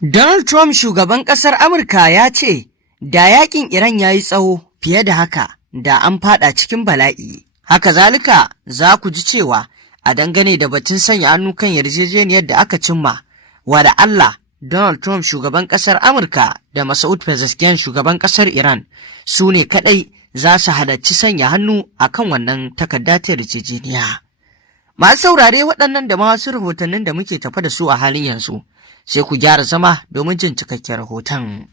Donald Trump shugaban ƙasar Amurka ya ce, da yakin Iran ya yi tsawo fiye da haka da an fada cikin bala'i. Haka zalika za ku ji cewa a dangane da batun sanya hannu kan yarjejeniyar da aka cimma, wada Allah Donald Trump shugaban ƙasar Amurka da Masoud Pezeshkian shugaban ƙasar Iran su ne kaɗai za su halarci sanya hannu a kan wannan takarda ta yarjejeniya. Masu saurare waɗannan da ma wasu rahotannin da muke tafa da su a halin yanzu, sai ku gyara zama domin jin cikakken rahoton.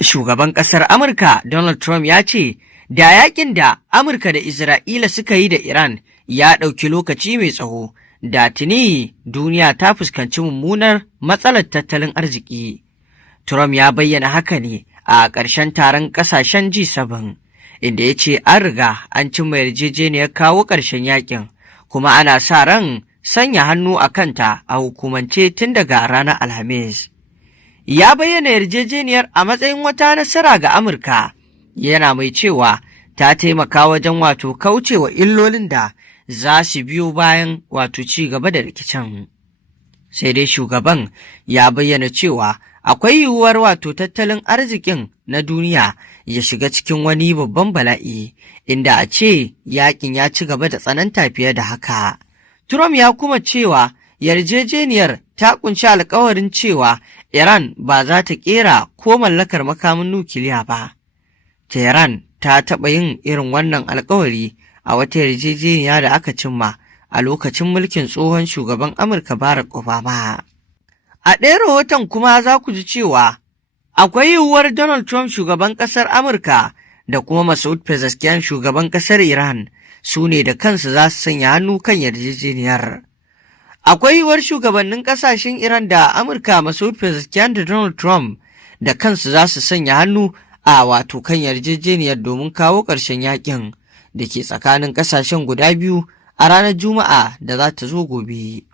Shugaban ƙasar Amurka Donald Trump ya ce, da yakin da Amurka da Isra'ila suka yi da Iran ya ɗauki lokaci mai tsawo, da tuni duniya ta fuskanci mummunar matsalar tattalin arziki. Trump ya bayyana haka ne a ƙarshen taron ƙasashen G7, inda ya ce an riga an cimma yarjejeniyar kawo ƙarshen yakin, kuma ana sa ran sanya hannu a kanta a hukumance tun daga ranar Alhamis. Ya bayyana yarjejeniyar a matsayin wata nasara ga Amurka, yana mai cewa ta taimaka wajen kaucewa illolin da za su biyo bayan ci gaba da rikicin. Sai dai shugaban ya bayyana cewa akwai yiwuwar tattalin arzikin na duniya ya shiga cikin wani babban bala'i, inda a ce yakin ya ci gaba da tsananta fiye da haka. Trump ya kuma cewa yarjejeniyar ta kunshi alkawarin cewa Iran ba za ta kera ko mallakar makamin nukiliya ba. Tehran ta taɓa yin irin wannan alkawari a wata yarjejeniya da aka cimma a lokacin mulkin tsohon shugaban Amurka Barack Obama. A ɗaya rahoton kuma za ku ji cewa akwai yiwuwar Donald Trump shugaban ƙasar Amurka da kuma Masoud Pezeshkian shugaban ƙasar Iran su ne da kansu za su sanya hannu kan yarjejeniyar. Akwai yiwuwar shugabannin ƙasashen Iran da Amurka Masoud Pezeshkian da Donald Trump da kansu za su sanya hannu a kan yarjejeniyar domin kawo ƙarshen yakin da ke tsakanin ƙasashen guda biyu a ranar Juma'a da za ta zo gobe.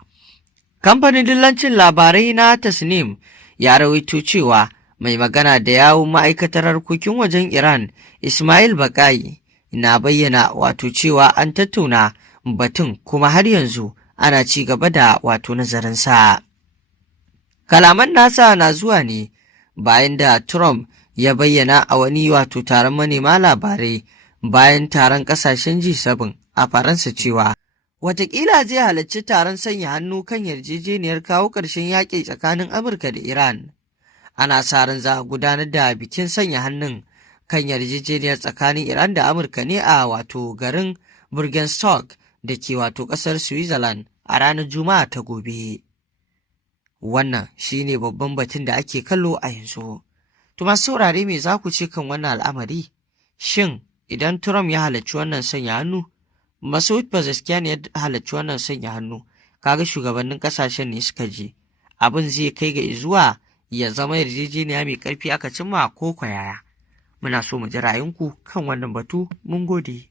Kamfanin dillancin labarai na Tasnim ya rawaito cewa mai magana da yawun ma'aikatar harkokin wajen Iran Ismail Baƙai na bayyana cewa an tattauna batun kuma har yanzu ana ci gaba da nazarinsa. Kalaman nasa na zuwa ne bayan da Trump ya bayyana a wani taron manema labarai bayan taron ƙasashen G7 a Faransa cewa watakila zai halarci taron sanya hannu kan yarjejeniyar kawo ƙarshen yaƙi tsakanin Amurka da Iran. Ana sa ran za a gudanar da bikin sanya hannun kan yarjejeniyar tsakanin Iran da Amurka ne a garin Burgenstock da ke ƙasar Switzerland a ranar Juma'a ta gobe. Wannan shi ne babban batun da ake kallo a yanzu. To masu saurare me za ku ce kan wannan al'amari? Shin idan Trump ya halarci wannan sanya hannu, Masoud Pezeshkian ya halarci wannan sanya hannu, kaga shugabannin kasashen ne suka je, abin zai kai ga zuwa ya zama yarjejeniya mai ƙarfi aka cimma ko kwayaya? Muna so mu ji ra'ayinku kan wannan batu. Mun gode.